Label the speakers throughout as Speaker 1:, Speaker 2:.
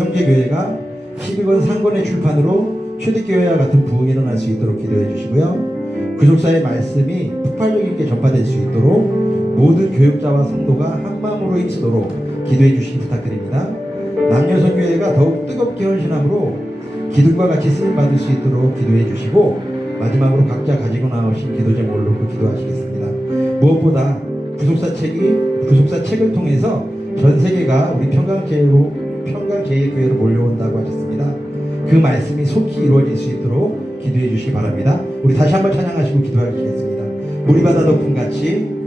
Speaker 1: 형제교회가 12권 상권의 출판으로 초대교회와 같은 부흥이 일어날 수 있도록 기도해 주시고요. 그 구속사의 말씀이 폭발력 있게 전파될 수 있도록 모든 교육자와 성도가 한마음으로 힘쓰도록 기도해 주시기 부탁드립니다. 남녀선교회가 더욱 뜨겁게 헌신함으로 기둥과 같이 쓰임받을 수 있도록 기도해 주시고 마지막으로 각자 가지고 나오신 기도 제목을 놓고 그 기도하시겠습니다. 무엇보다 그 구속사 책이 구속사 책을 통해서 전 세계가 우리 평강제로 평강 제일 교회로 몰려온다고 하셨습니다. 그 말씀이 속히 이루어질 수 있도록 기도해 주시기 바랍니다. 우리 다시 한번 찬양하시고 기도하시겠습니다. 우리 바다 덮음 같이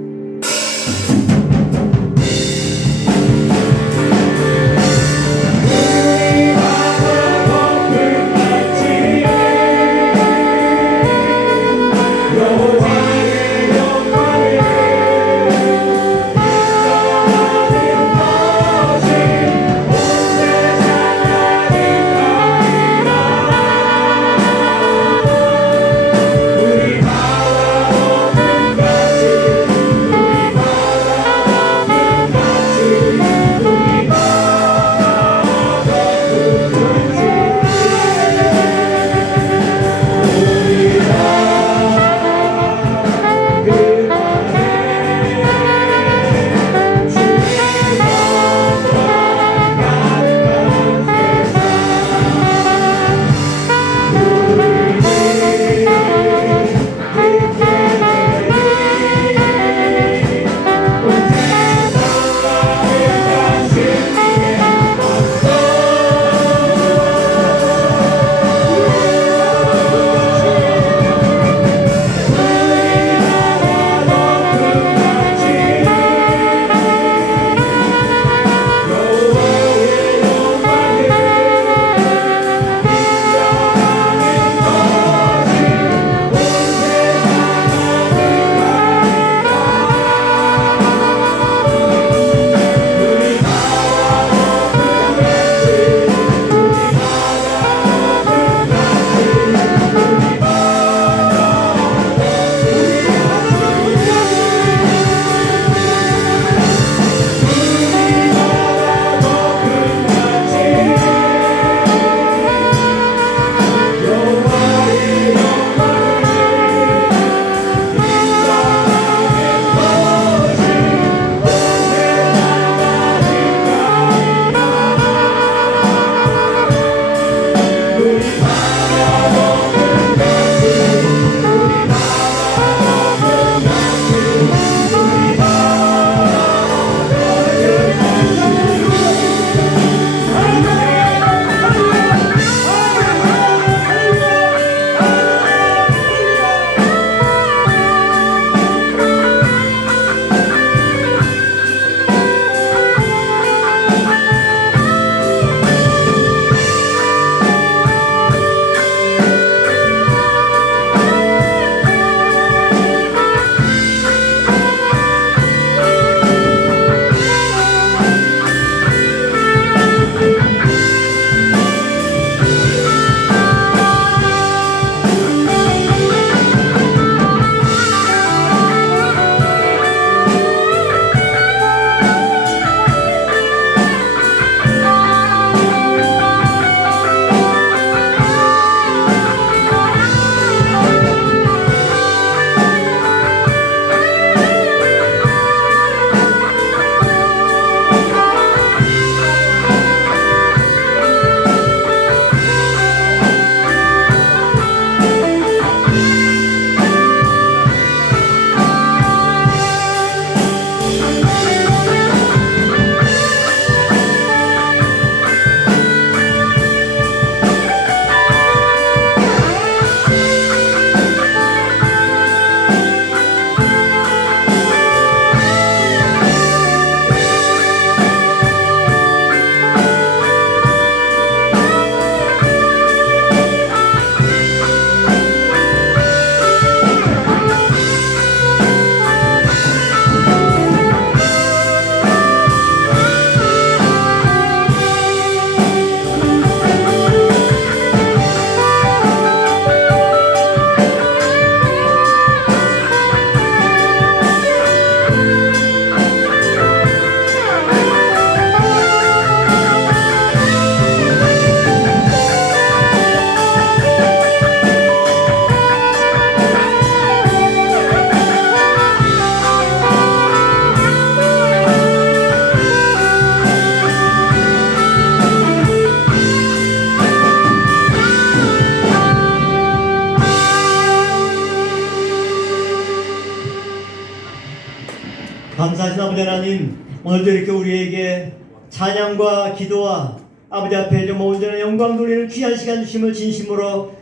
Speaker 2: 아버지 하나님 오늘도 이렇게 우리에게 찬양과 기도와 아버지 앞에 좀 온전한 영광 돌리는 귀한 시간 주심을 진심으로